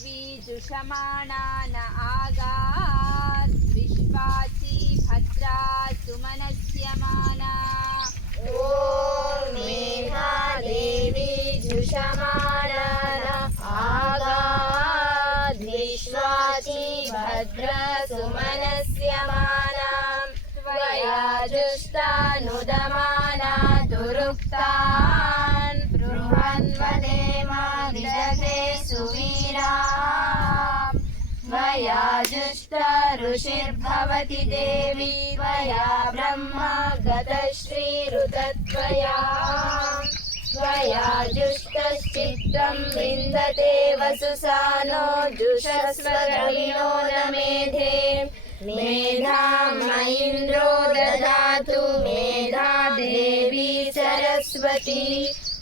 देवी जुषमाणा न आगात् विश्वाची भद्रा सुमनस्यमाना ॐ मेधा देवी जुषमाणा न आगात् विश्वाची भद्रा सुमनस्यमाना त्वया जुष्टानुदमाना दुरुक्तान् बृहन्वदेमा विदधे सुवीरा त्वया जुष्टा ऋषिर्भवति देवी त्वया ब्रह्मा गतश्रीरुतत्वया त्वया जुष्टश्चित्तं विन्दते वसुसानो जुषस्वरविणो न मेधे मेधां मयीन्द्रो ददातु मेधा देवी सरस्वती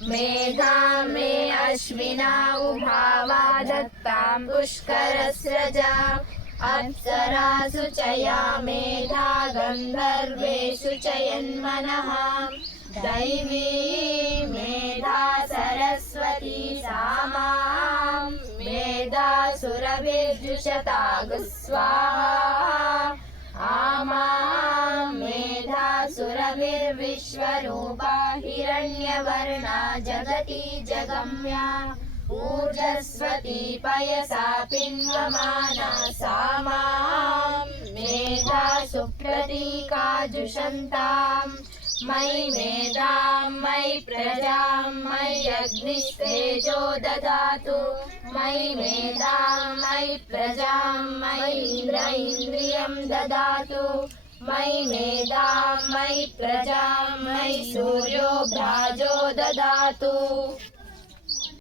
मेधां मे अश्विना उभावा दत्तां पुष्करस्रजा अप्सरासु च या मेधा गन्धर्वेषु च यन्मनः दैवी मेधा सरस्वती सा मां मेधासुरभिर्जुषतागु स्वाहा आमां मेधासुरभिर्विश्वरूपा हिरण्यवर्णा जगती जगम्या ऊर्जस्वती पयसा पिन्वमाना सा मां मेधा सुप्रतीका जुषन्ताम् मयि मेधां मयि प्रजां मयि अग्निस्तेजो ददातु मयि मेधां मयि प्रजां मयि इन्द्रियं ददातु मयि मेधां मयि प्रजां मयि सूर्यो भ्राजो ददातु।